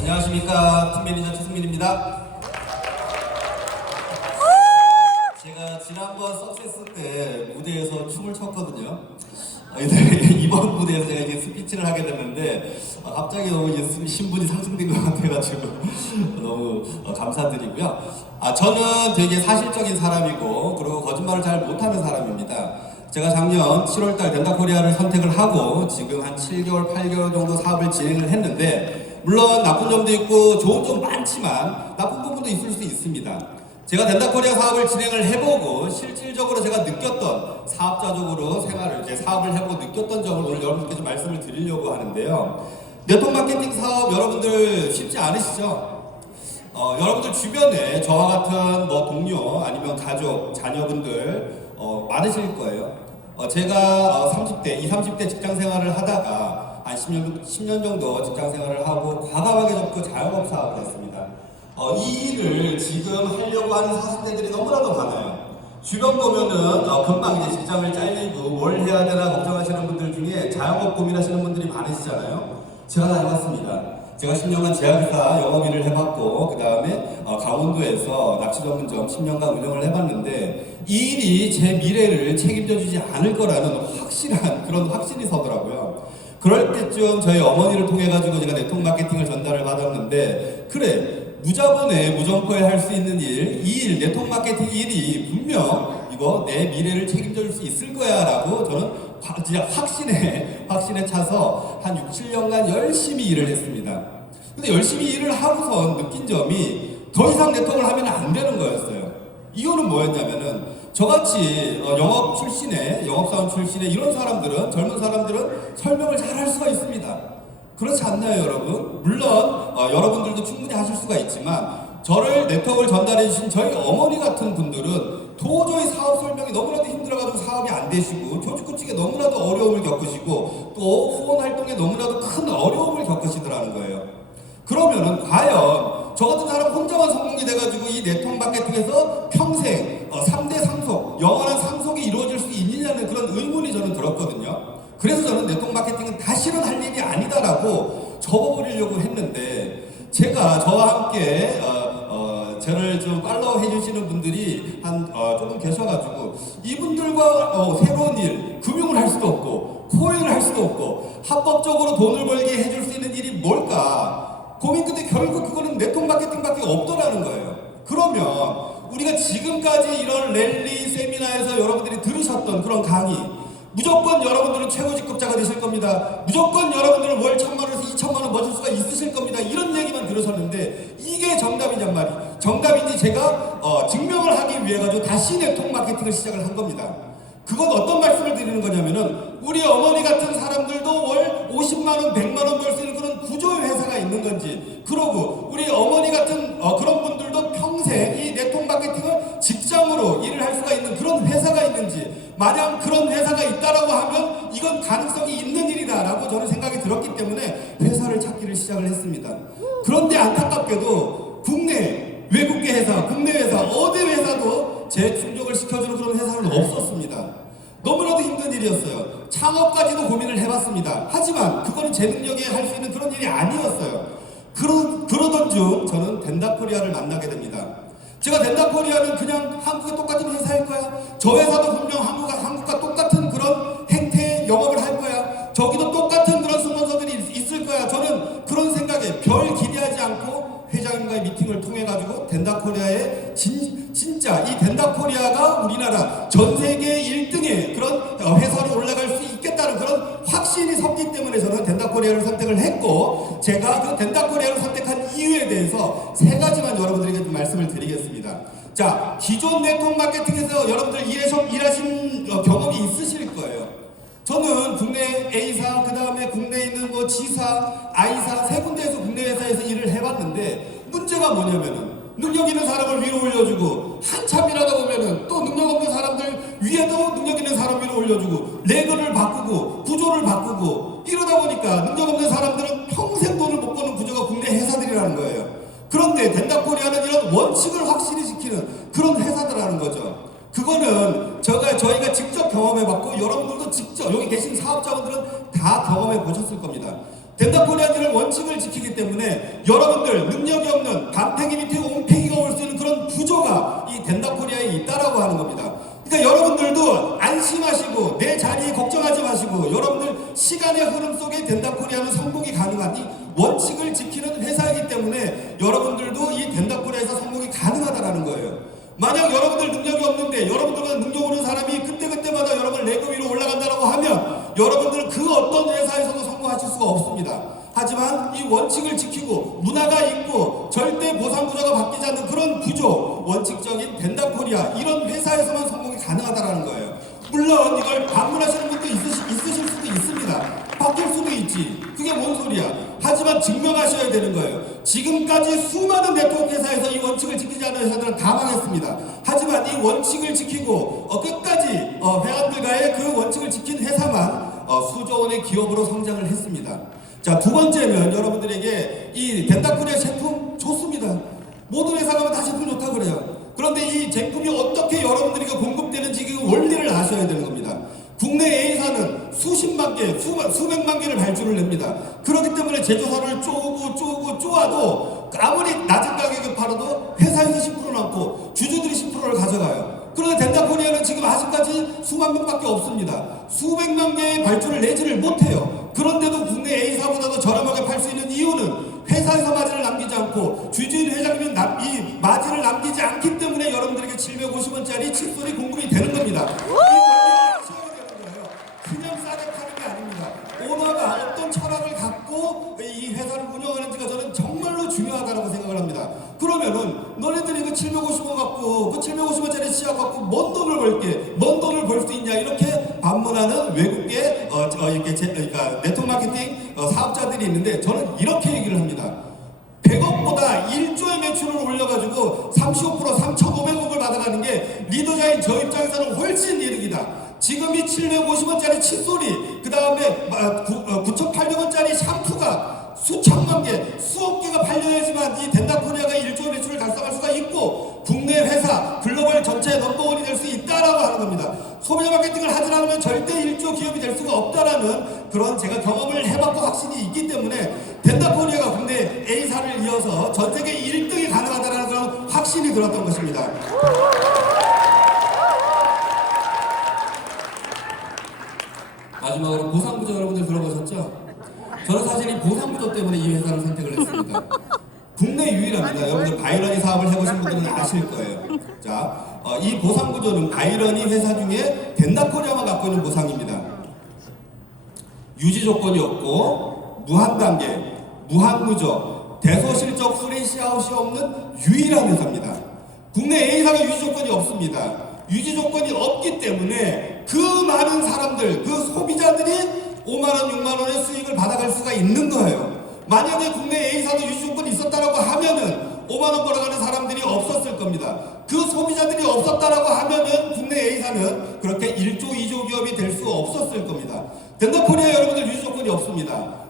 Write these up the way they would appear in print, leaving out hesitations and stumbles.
안녕하십니까, 팀 매니저 최승민입니다. 제가 지난번 석세스 때 무대에서 춤을 췄거든요. 이번 무대에서 제가 이제 스피치를 하게 됐는데 갑자기 너무 이제 신분이 상승된 것 같아가지고 너무 감사드리고요. 저는 되게 사실적인 사람이고 그리고 거짓말을 잘 못하는 사람입니다. 제가 작년 7월달 덴다코리아를 선택을 하고 지금 한 7개월, 8개월 정도 사업을 진행을 했는데 물론 나쁜 점도 있고 좋은 점 많지만 나쁜 부분도 있을 수 있습니다. 제가 덴다코리아 사업을 진행을 해보고 실질적으로 제가 느꼈던 사업자적으로 생활을 이제 사업을 해보고 느꼈던 점을 오늘 여러분께 좀 말씀을 드리려고 하는데요. 네트워크 마케팅 사업 여러분들 쉽지 않으시죠? 여러분들 주변에 저와 같은 뭐 동료 아니면 가족, 자녀분들 많으실 거예요. 제가 30대, 20, 30대 직장 생활을 하다가 한 10년 정도 직장 생활을 하고 과감하게 접고 자영업 사업을 했습니다. 이 일을 지금 하려고 하는 40대들이 너무나도 많아요. 주변 보면은 금방 이제 직장을 잘리고 뭘 해야 되나 걱정하시는 분들 중에 자영업 고민하시는 분들이 많으시잖아요. 제가 다 해봤습니다. 제가 10년간 제약회사 영업일을 해봤고 그 다음에 강원도에서 납치 전문점 10년간 운영을 해봤는데 이 일이 제 미래를 책임져주지 않을 거라는 확실한 그런 확신이 서더라고요. 그럴 때쯤 저희 어머니를 통해 가지고 제가 네트워크 마케팅을 전달을 받았는데 그래 무자본에 무점포에 할 수 있는 일, 이 일, 네트워크 마케팅 일이 분명 이거 내 미래를 책임져 줄 수 있을 거야 라고 저는 진짜 확신에 차서 한 6, 7년간 열심히 일을 했습니다. 근데 열심히 일을 하고선 느낀 점이 더 이상 네트워크를 하면 안 되는 거였어요. 이유는 뭐였냐면은 저같이 영업사원 출신의 이런 사람들은, 젊은 사람들은 설명을 잘 할 수가 있습니다. 그렇지 않나요, 여러분? 물론 여러분들도 충분히 하실 수가 있지만 저를 네트워크를 전달해 주신 저희 어머니 같은 분들은 도저히 사업 설명이 너무나도 힘들어가지고 사업이 안 되시고 조직구직에 너무나도 어려움을 겪으시고 또 후원 활동에 너무나도 큰 어려움을 겪으시더라는 거예요. 그러면은 과연 저 같은 사람 혼자만 성공이 돼가지고 이 네트워크 마케팅에서 평생 3대 상속, 영원한 상속이 이루어질 수 있느냐는 그런 의문이 저는 들었거든요. 그래서 저는 네트워크 마케팅은 다시는 할 일이 아니다라고 접어버리려고 했는데 제가 저와 함께 저를 좀 팔로우 해주시는 분들이 조금 계셔가지고 이분들과 새로운 일, 금융을 할 수도 없고 코인을 할 수도 없고 합법적으로 돈을 벌게 해줄 수 있는 일이 뭘까 고민 끝에 결국 그거는 네트워크 마케팅밖에 없더라는 거예요. 그러면 우리가 지금까지 이런 랠리 세미나에서 여러분들이 들으셨던 그런 강의 무조건 여러분들은 최고 직급자가 되실 겁니다. 무조건 여러분들은 월 1,000만원에서 2,000만원 버실 수가 있으실 겁니다. 이런 얘기만 들으셨는데 이게 정답이냔 말이에요. 정답인지 제가 증명을 하기 위해 가지고 다시 네트워크 마케팅을 시작을 한 겁니다. 그건 어떤 말씀을 드리는 거냐면은 우리 어머니 같은 사람들도 월 50만원, 100만원 벌 수 있는 그런 구조의 회사가 있는 건지 그러고 우리 어머니 같은 그런 분들도 평생 이 네트워크 마케팅을 직장으로 일을 할 수가 있는 그런 회사가 있는지 만약 그런 회사가 있다라고 하면 이건 가능성이 있는 일이다라고 저는 생각이 들었기 때문에 회사를 찾기를 시작을 했습니다. 그런데 안타깝게도 국내 외국계 회사, 국내 회사, 어디 회사도 제 충족을 시켜주는 그런 회사는 없었습니다. 너무나도 힘든 일이었어요. 창업까지도 고민을 해봤습니다. 하지만 그거는 제 능력에 할 수 있는 그런 일이 아니었어요. 그러던 중 저는 덴다코리아를 만나게 됩니다. 제가 덴다코리아는 그냥 한국의 똑같은 회사일 거야. 저 회사도 분명 한국과 똑같은 그런 행태의 영업을 할 거야. 저기도 똑같은 그런 스폰서들이 있을 거야. 저는 그런 생각에 별 기대하지 않고 회장님과의 미팅을 통해 가지고 덴다코리아의 진짜 이 덴다코리아가 우리나라 전 세계 1등의 그런 회사로 올라갈 수 있겠다는 그런 확신이 섰기 때문에 저는 덴다코리아를 선택을 했고 제가 그 덴다코리아를 선택한 이유에 대해서 세 가지만 여러분들에게 좀 말씀을 드리겠습니다. 자, 기존 네트워크 마케팅에서 여러분들 일하신 경험이 있으실 거예요. 저는 국내 A사, 그 다음에 국내에 있는 뭐 G사, I사 세 군데에서 국내 회사에서 일을 해봤는데 문제가 뭐냐면은 능력 있는 사람을 위로 올려주고 한참 일하다 보면은 또 능력 없는 사람들 위에도 능력 있는 사람 위로 올려주고 레그를 바꾸고 구조를 바꾸고 이러다 보니까 능력 없는 사람들은 평생 돈을 못 버는 구조가 국내 회사들이라는 거예요. 그런데 덴다코리아는 이런 원칙을 확실히 지키는 그런 회사들이라는 거죠. 그거는 저희가 직접 경험해봤고 여러분들도 직접 여기 계신 사업자분들은 다 경험해 보셨을 겁니다. 덴다코리아는 원칙을 지키기 때문에 여러분들 능력이 없는 밤팽이 밑에 옹팽이가 올 수 있는 그런 구조가 이 덴다코리아에 있다라고 하는 겁니다. 그러니까 여러분들도 안심하시고 내 자리 걱정하지 마시고 여러분들 시간의 흐름 속에 덴다코리아는 성공이 가능한 이 원칙을 지키는 회사이기 때문에 여러분들도 이 덴다코리아에서 성공이 가능하다라는 거예요. 만약 여러분들 능력이 없는데 여러분들보다 능력 없는 사람이 그때그때마다 여러분을 레그 위로 올라간다라고 하면 여러분들은 그 어떤 회사에서도 성공하실 수가 없습니다. 하지만 이 원칙을 지키고 문화가 있고 절대 보상 구조가 바뀌지 않는 그런 구조, 원칙적인 덴다코리아 이런 회사에서만 성공이 가능하다라는 거예요. 물론 이걸 방문하시는 분도 있으실 수도 있습니다. 바뀔 수도 있지. 그게 뭔 소리야. 하지만 증명하셔야 되는 거예요. 지금까지 수많은 네트워크 회사에서 이 원칙을 지키지 않은 회사들은 다 망했습니다. 하지만 이 원칙을 지키고 끝까지 회원들과의 그 원칙을 지킨 회사만 수조 원의 기업으로 성장을 했습니다. 자, 두 번째는 여러분들에게 이 덴다코리아 제품 좋습니다. 모든 회사 가면 다 제품 좋다 그래요. 그런데 이 제품이 어떻게 여러분들에게 공급되는지 그 원리를 아셔야 되는 겁니다. 국내 A사는 수십만 개, 수백만 개를 발주를 냅니다. 그렇기 때문에 제조사를 쪼아도 아무리 낮은 가격에 팔아도 회사에서 10% 남고 주주들이 10%를 가져가요. 그런데 덴다코리아는 지금 아직까지 수만 명밖에 없습니다. 수백만 개의 발주를 내지를 못해요. 그런데도 국내 A사보다도 저렴하게 팔 수 있는 이유는 회사에서 마진을 남기지 않고 주주인 회장님이 이 마진을 남기지 않기 때문에 여러분들에게 750원짜리 칫솔이 공급이 되는 겁니다. 그냥 싸게 파는 게 아닙니다. 오너가 어떤 철학을 갖고 이 회사를 운영하는지가 저는 정말로 중요하다고 생각을 합니다. 그러면은 너네들이 그 750원 갖고 그 750원짜리 시약 갖고 뭔 돈을 벌게, 뭔 돈을 벌 수 있냐 이렇게 반문하는 외국계 그러니까 네트워크 마케팅 사업자들이 있는데 저는 이렇게 얘기를 합니다. 100억보다 1조의 매출을 올려가지고 35% 3,500억을 받아가는 게 리더자인 저 입장에서는 훨씬 이득이다. 지금 이 750원짜리 칫솔이 그 다음에 9,800원짜리 샴푸가 수천만 개, 수억 개가 팔려야지만 이 덴다코리아가 1조 매출을 달성할 수가 있고 국내 회사, 글로벌 전체 넘버원이 될 수 있다라고 하는 겁니다. 소비자 마케팅을 하지 않으면 절대 1조 기업이 될 수가 없다라는 그런 제가 경험을 해봤고 확신이 있기 때문에 덴다코리아가 국내 A사를 이어서 전 세계 1등이 가능하다는 그런 확신이 들었던 것입니다. 마지막으로 보상구조 여러분들 들어보셨죠? 저는 사실 이 보상구조 때문에 이 회사를 선택을 했습니다. 국내 유일합니다. 여러분들 바이러니 사업을 해보신 분들은 아실 거예요. 자, 이 보상구조는 바이러니 회사 중에 덴다코리아만 갖고 있는 보상입니다. 유지 조건이 없고 무한단계, 무한무조, 대소실적 프레시아웃이 없는 유일한 회사입니다. 국내 A사가 유지 조건이 없습니다. 유지 조건이 없기 때문에 그 많은 사람들, 그 소비자들이 5만원, 6만원의 수익을 받아갈 수가 있는 거예요. 만약에 국내 A사도 유지 조건이 있었다라고 하면은 5만원 벌어가는 사람들이 없었을 겁니다. 그 소비자들이 없었다라고 하면은 국내 A사는 그렇게 1조, 2조 기업이 될 수 없었을 겁니다. 덴다코리아 여러분들 유지 조건이 없습니다.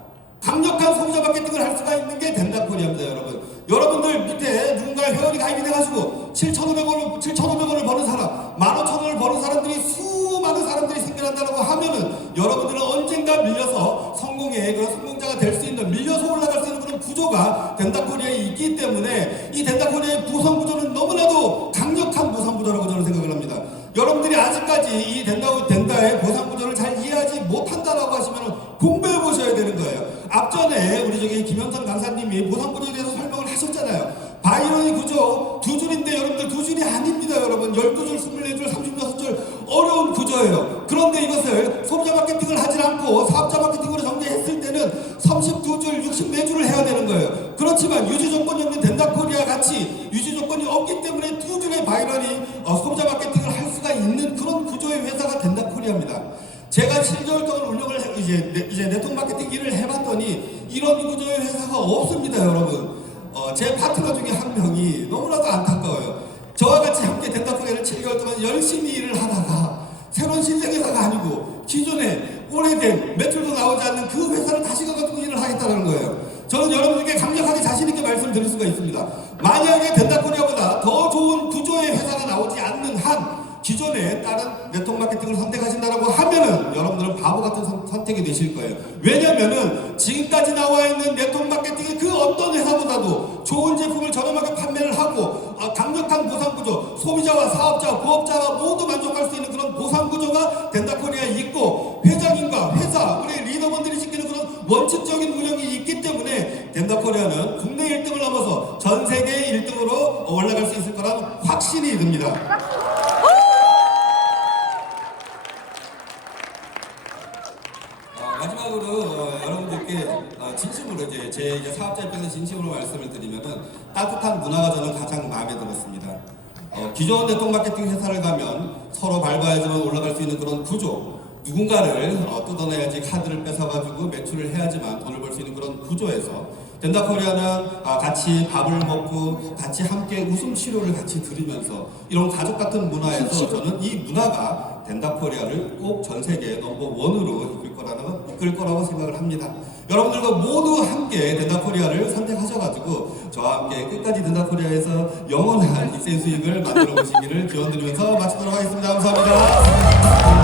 강력한 소비자 마케팅을 할 수가 있는 게 덴다코리아입니다, 여러분. 여러분들 밑에 누군가 회원이 가입이 돼가지고 7,500원을 버는 사람, 15,000원을 버는 사람들이 수많은 사람들이 생겨난다고 하면은 여러분들은 언젠가 밀려서 성공의 그런 성공자가 될 수 있는, 밀려서 올라갈 수 있는 그런 구조가 덴다코리아에 있기 때문에 이 덴다코리아의 보상 구조는 너무나도 강력한 보상 구조라고 저는 생각을 합니다. 여러분들이 아직까지 이 덴다의 보상 구조를 잘 이해하지 못한다라고 하시면 공부해 보셔야 되는 거예요. 앞전에 우리 저기 김현선 강사님이 보상 구조에 대해서 설명을 하셨잖아요. 바이러니 구조 두 줄인데 여러분들 두 줄이 아닙니다. 여러분 12줄, 24줄, 36줄 어려운 구조예요. 그런데 이것을 소비자 마케팅을 하지 않고 사업자 마케팅으로 전개했을 때는 32줄, 64줄을 해야 되는 거예요. 그렇지만 유지 조건이 없는 덴다코리아 같이 유지 조건이 없기 때문에 두 줄의 바이러니 소비자 마케팅을 할 수가 있는 그런 구조의 회사가 덴다코리아입니다. 제가 7개월 동안 운영을 이제 네트워크 마케팅 일을 해봤더니 이런 구조의 회사가 없습니다, 여러분. 제 파트너 중에 한 명이 너무나도 안타까워요. 저와 같이 함께 덴다코리아를 7개월 동안 열심히 일을 하다가 새로운 신생회사가 아니고 기존에 오래된 매출도 나오지 않는 그 회사를 다시 가가지고 일을 하겠다는 거예요. 저는 여러분들께 강력하게 자신있게 말씀드릴 수가 있습니다. 만약에 덴다코리아보다 더 좋은 구조의 회사가 나오지 않는 한 기존에 다른 네트워크 마케팅을 선택하신다고 하면은 여러분들은 바보 같은 선택이 되실 거예요. 왜냐면은 지금까지 나온 회사보다도 좋은 제품을 저렴하게 판매를 하고 강력한 보상 구조, 소비자와 사업자, 부업자가 모두 만족할 수 있는 그런 보상 구조가 덴다코리아에 있고 회장님과 회사, 우리 리더분들이 지키는 그런 원칙적인 운영이 있기 때문에 덴다코리아는 국내 1등을 넘어서 전 세계 1등으로 올라갈 수 있을 거라는 확신이 듭니다. 마지막으로 여러분들께 진심으로 제 사업자 입장에서 진심으로 말씀을 드리면은 따뜻한 문화가 저는 가장 마음에 들었습니다. 기존 네트워크 마케팅 회사를 가면 서로 밟아야지만 올라갈 수 있는 그런 구조, 누군가를 뜯어내야지 카드를 뺏어가지고 매출을 해야지만 돈을 벌 수 있는 그런 구조에서 덴다코리아는 같이 밥을 먹고 같이 함께 웃음 치료를 같이 들으면서 이런 가족 같은 문화에서 저는 이 문화가 덴다코리아를 꼭 전 세계 넘버원으로 이끌 거라고 생각을 합니다. 여러분들도 모두 함께 덴다코리아를 선택하셔가지고 저와 함께 끝까지 덴다코리아에서 영원한 익센 수익을 만들어 보시기를 기원드리면서 마치도록 하겠습니다. 감사합니다.